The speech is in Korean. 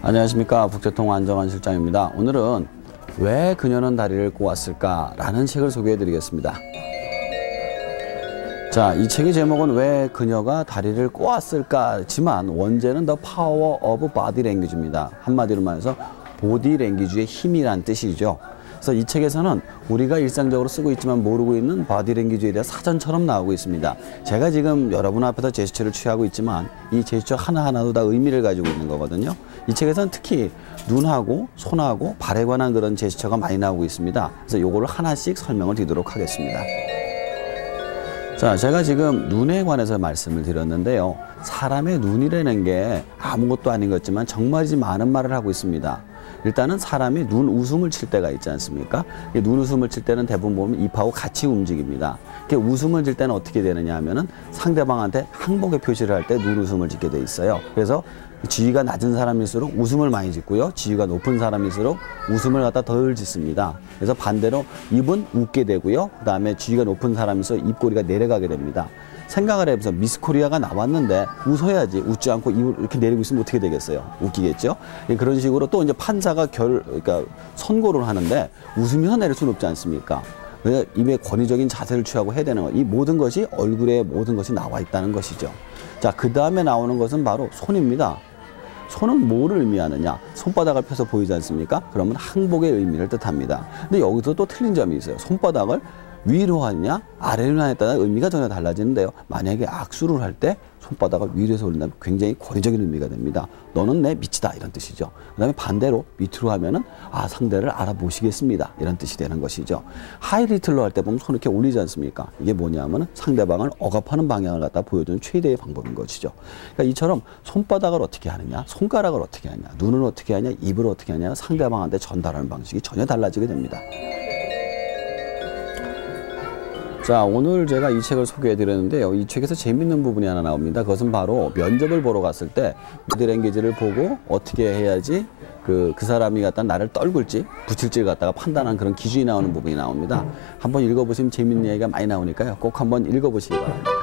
안녕하십니까 북대통 안정환 실장입니다. 오늘은 왜 그녀는 다리를 꼬았을까라는 책을 소개해드리겠습니다. 자, 이 책의 제목은 왜 그녀가 다리를 꼬았을까지만 원제는 The Power of Body Language입니다. 한마디로 말해서 보디 랭귀지의 힘이란 뜻이죠. 그래서 이 책에서는 우리가 일상적으로 쓰고 있지만 모르고 있는 바디 랭귀지에 대한 사전처럼 나오고 있습니다. 제가 지금 여러분 앞에서 제스처를 취하고 있지만 이 제스처 하나하나도 다 의미를 가지고 있는 거거든요. 이 책에서는 특히 눈하고 손하고 발에 관한 그런 제스처가 많이 나오고 있습니다. 그래서 요거를 하나씩 설명을 드리도록 하겠습니다. 자, 제가 지금 눈에 관해서 말씀을 드렸는데요. 사람의 눈이라는 게 아무것도 아닌 것 같지만 정말이지 많은 말을 하고 있습니다. 일단은 사람이 눈 웃음을 칠 때가 있지 않습니까? 이눈 웃음을 칠 때는 대부분 보면 입하고 같이 움직입니다. 웃음을 질 때는 어떻게 되느냐 하면은 상대방한테 항복의 표시를 할 때 눈 웃음을 짓게 돼 있어요. 그래서 지위가 낮은 사람일수록 웃음을 많이 짓고요. 지위가 높은 사람일수록 웃음을 갖다 덜 짓습니다. 그래서 반대로 입은 웃게 되고요. 그 다음에 지위가 높은 사람일수록 입꼬리가 내려가게 됩니다. 생각을 해보세요. 미스 코리아가 나왔는데 웃어야지 웃지 않고 입을 이렇게 내리고 있으면 어떻게 되겠어요? 웃기겠죠? 예, 그런 식으로 또 이제 판사가 결, 그러니까 선고를 하는데 웃으면서 내릴 수는 없지 않습니까? 그래서 입에 권위적인 자세를 취하고 해야 되는 거. 이 모든 것이 얼굴에 모든 것이 나와 있다는 것이죠. 자, 그 다음에 나오는 것은 바로 손입니다. 손은 뭐를 의미하느냐? 손바닥을 펴서 보이지 않습니까? 그러면 항복의 의미를 뜻합니다. 근데 여기서 또 틀린 점이 있어요. 손바닥을 위로 하느냐, 아래로 하냐에 따라 의미가 전혀 달라지는데요. 만약에 악수를 할 때 손바닥을 위로 해서 올린다면 굉장히 권위적인 의미가 됩니다. 너는 내 밑이다 이런 뜻이죠. 그다음에 반대로 밑으로 하면은 아 상대를 알아보시겠습니다 이런 뜻이 되는 것이죠. 하이리틀로 할때 보면 손 이렇게 올리지 않습니까? 이게 뭐냐면은 상대방을 억압하는 방향을 갖다 보여주는 최대의 방법인 것이죠. 그러니까 이처럼 손바닥을 어떻게 하느냐, 손가락을 어떻게 하냐, 눈을 어떻게 하냐, 입을 어떻게 하냐 상대방한테 전달하는 방식이 전혀 달라지게 됩니다. 자, 오늘 제가 이 책을 소개해 드렸는데요. 이 책에서 재밌는 부분이 하나 나옵니다. 그것은 바로 면접을 보러 갔을 때 보디랭귀지를 보고 어떻게 해야지 그, 그 사람이 갖다 나를 떨굴지 붙일지를 갖다가 판단하는 그런 기준이 나오는 부분이 나옵니다. 한번 읽어보시면 재밌는 얘기가 많이 나오니까요. 꼭 한번 읽어보시기 바랍니다.